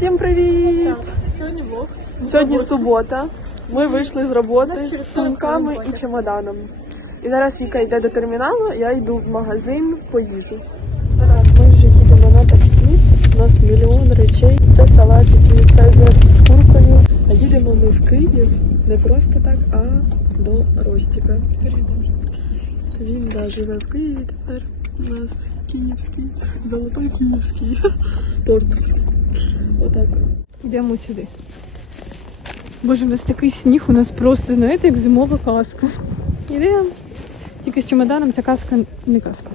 Всім привіт! Сьогодні влог. Сьогодні субота. Ми вийшли з роботи з сумками і чемоданом. І зараз Віка йде до терміналу, я йду в магазин по їжу. Зараз ми вже їдемо на таксі. У нас мільйон речей. Це салатики, цезар з куркою. А їдемо ми в Київ не просто так, а до Ростіка. Він да, живе в Києві тепер. У нас київський, золотой київський торт. Отак. Йдемо сюди. Боже, у нас такий сніг, у нас просто, знаєте, як зимова казка. Йдемо. Тільки з чемоданом ця казка не казка.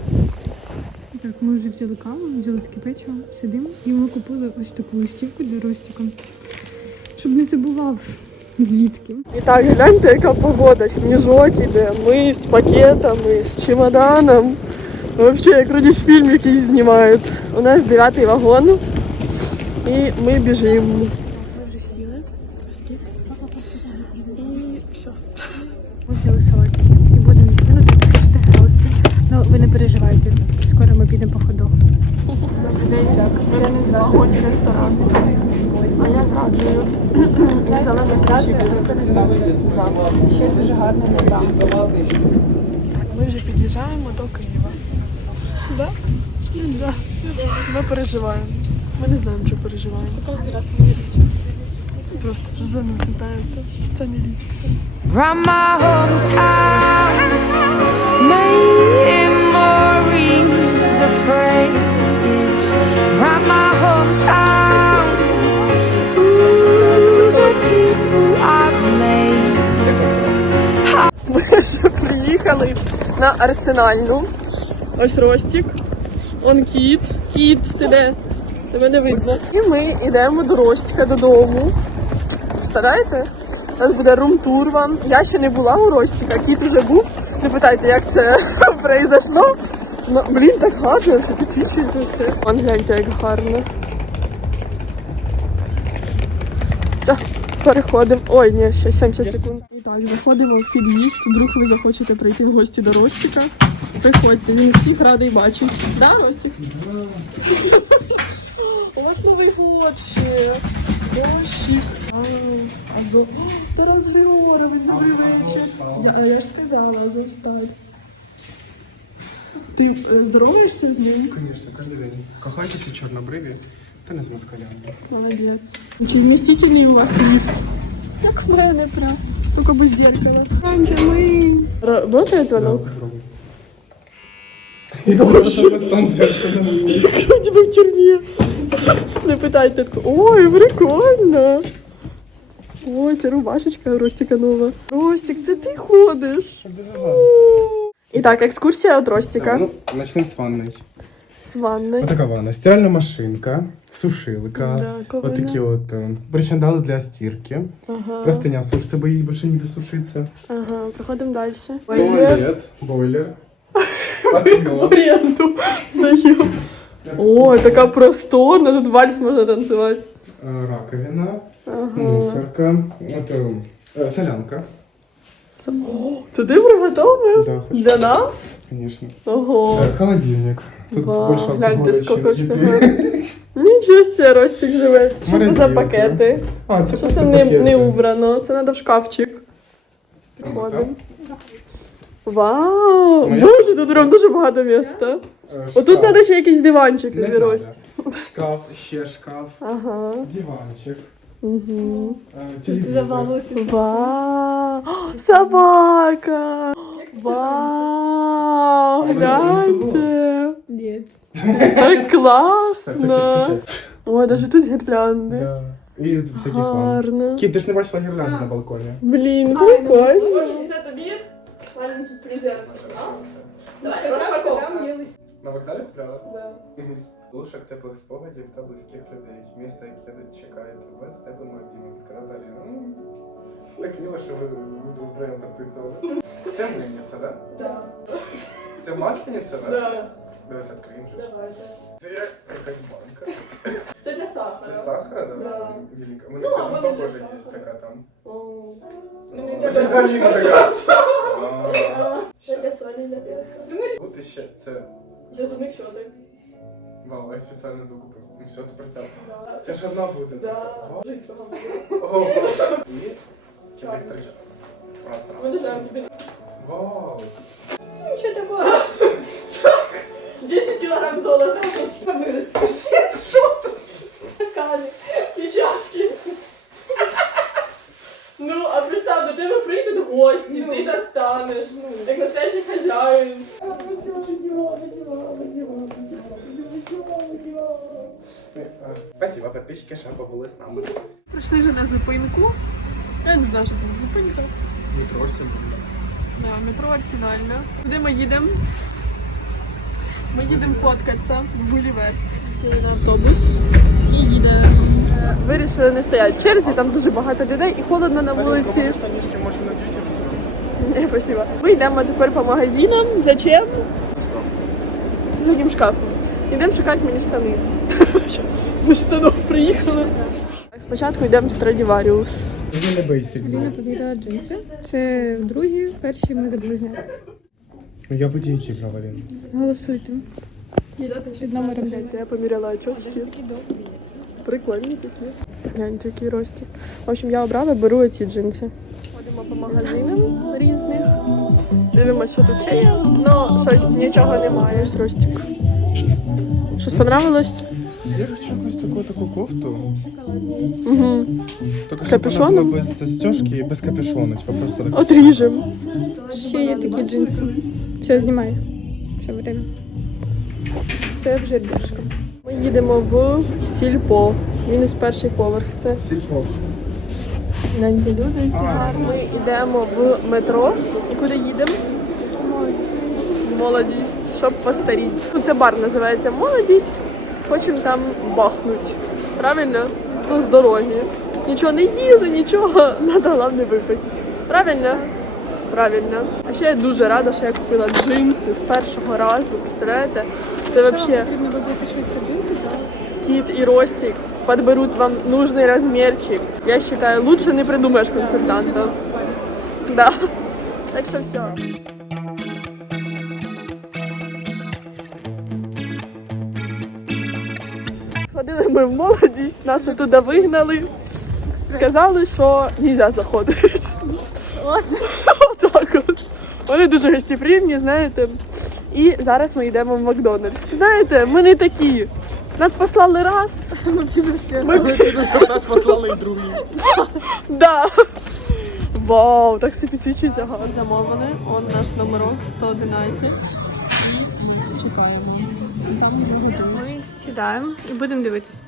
Так, ми вже взяли каву, взяли таке печиво, сидимо і ми купили ось таку листівку для Ростіка. Щоб не забував звідки. І так, гляньте, яка погода, сніжок іде, ми з пакетами, з чемоданом. Взагалі, як вроді фільм якийсь знімають. У нас дев'ятий вагон і ми біжимо. Ми вже сіли, і все. Ми взяли салатики і будемо їсти на таке штеглоси. Ну, ви не переживайте, скоро ми підемо по ходу. А я зраджую. Взяла на Ще дуже гарно не. Ми вже під'їжджаємо до Києва. Да? Да. Ми переживаємо. Ми не знаємо, що переживаємо. Кожен раз вмірить. Просто це занудно, знаєте. Це не лічиться. From my hometown, memories. From my hometown, ooh, the people I've made. Ми вже приїхали на Арсенальну. Ось Ростік. Он кіт. Кіт, ти де? Тебе не видно. І ми йдемо до Ростіка додому. Представляєте? У нас буде рум-тур вам. Я ще не була у Ростіка, кіт уже був. Не питайте, як це произошло. Ну, блін, так гарно, це підсвічується все. Вон гляньте, як гарно. Все, переходимо. Ой, ні, ще 70 секунд. І так, заходимо в під'їзд. Вдруг ви захочете прийти в гості до Ростіка. Приходьте, він всіх радий бачить. Да, Ростік? У вас Новий год ще. Дощик. Азов. Тарас Григорович, добрий вечір. Я, а я ж сказала, Азовсталь. Ти е, здороваєшся з ним? Конечно, каждый день. Кохайтеся чорнобриві та не з москалями. Молодец. Чи вместительний у вас лифт? Як в мене прям. Тільки без зеркала. Гляньте, ми. Работає дзвонок? Станція Вроді би в тюрмі. Не питайте. Ой, прикольно. Ой, це рубашечка Ростіка нова. Ростік, це ти ходиш. І так, екскурсія від Ростіка. Ну, начнем з ванной. З ванною. Вот така ванна. Стиральна машинка, сушилка, Да, вот такі от е, причандали для стирки. Ага. Простиня сушиться, бо їй більше ніде сушиться. Ага, проходимо далі. Туалет, бойлер. В оренду здаємо. Ой, така просторна, тут вальс можна танцювати. Е, Раковина, Ага. мусорка, е, е, солянка. О, Це ти приготовив? Да, хочу. Для нас? Конечно. Ого. Холодильник. Тут Вау, більше гляньте, скільки всього. Нічого себе, Ростик живе. Що це за Морозилка. пакети? А, це Що просто це не, пакети. не убрано? Це треба в шкафчик. Приходимо. Вау! Ну, я- Боже, тут прям дуже багато місця. Е, Отут шкаф. треба ще якийсь диванчик Не для Рості. надо. Шкаф, ще шкаф, Ага. диванчик, Угу. е, телевізор. Вау! О, Собака! Вау! А воно раніше тут Гляньте! Ні. Так Так, класно! це підключайся. Ой, навіть тут гірлянди. Да. І всякий хлам. Гарно. Кіт, ти ж не бачила гірлянди на балконі. Блін, прикольно. Це тобі Маленький презент. Раз. Давай, розпаковка. На вокзалі купляла? Да. Лучших теплих спогадів та близьких людей. Місто, яке чекає тебе з тебе Мальдівка. Наталія. М, Так мило, що ви з вдвоєм підписували. Це мильниця, да? Да. Це маслениця, да? Да. Давайте відкриємо. же. Давайте. Це якась банка. Це для Це сахара. сахара, да? Да. Велика. У Ну, мене, кстати, вона для похожа є сахара. така там. О. Ну, Мені теж така. А, Це для солі для перка. Тут ще це. Для зубних щоток. Вау, я спеціально докупив. Ну все, тепер це. Це ж одна буде. Да. О, Жидкого О, Боже. І електричка. Мы решаем тебе. Вау. Ничего такого. 10 килограмм золота. Вырос. Что тут? Стаканы Гості, ти достанеш, як настоящий хазяїн. Спасибо, подписчики, що побули з нами. Прийшли вже на зупинку. Я не знаю, що це за зупинка. Метро сьогодні. Да, метро Арсенальне. Куди ми їдемо? Ми їдемо фоткатися в Гулівер. Сіли на автобус і їдемо. Вирішили не стояти в черзі, там дуже багато людей і холодно на вулиці. штанишки можна надіти? Ні, спасибо. Ми йдемо тепер по магазинам. Зачем? За яким шкафом? Йдемо шукати мені штани. До штанов приїхали. Спочатку йдемо в Страдіваріус. Він не бейсик. Ліна поміряла джинси. Це другі, перші ми забули зняти. Ну я буду які брав, Алін. Голосуйте. Під номером 9. Я поміряла очочки. Прикольні такі. Гляньте, який ростик. В общем, я обрала, беру ці джинси. По магазинам різних. Дивимося, що тут ще є. Ну, щось нічого немає. Ростик. Щось понравилось? Я хочу якусь таку таку кофту. Угу. Тільки З щоб капюшоном? була без застежки і без капюшону. Типа просто так. Отріжем. Ще є такі джинси. Все, знімай. Все время. Це вже більше. Ми їдемо в сільпо. Мінус перший поверх. Це Сільпо. Гляньте люди. які гарні. Ми йдемо в метро. І куди їдемо? Молодість. Молодість, щоб постаріти. Ну, Це бар називається Молодість. Хочемо там бахнуть. Правильно? Ну, з дороги. Нічого не їли, нічого. Надо головне випити. Правильно? Правильно. А ще я дуже рада, що я купила джинси з першого разу. Представляєте? Це взагалі. Потрібно вибрати швидко джинси, так? Кит и Ростик подберут вам нужный размерчик. Я считаю, лучше не придумаешь консультантов. Да. Так що все. Сходили ми в молодість, нас оттуда вигнали. Сказали, що нельзя заходити. Отак от. Вони дуже гостеприємні, знаєте. І зараз ми йдемо в Макдональдс. Знаєте, ми не такі. Нас послали раз. Ми Нас послали і другий. Да. Вау, так все підсвічується гарно. Замовили. Он наш номерок 111. І ми чекаємо. Там вже готують. Ми сідаємо і будемо дивитись.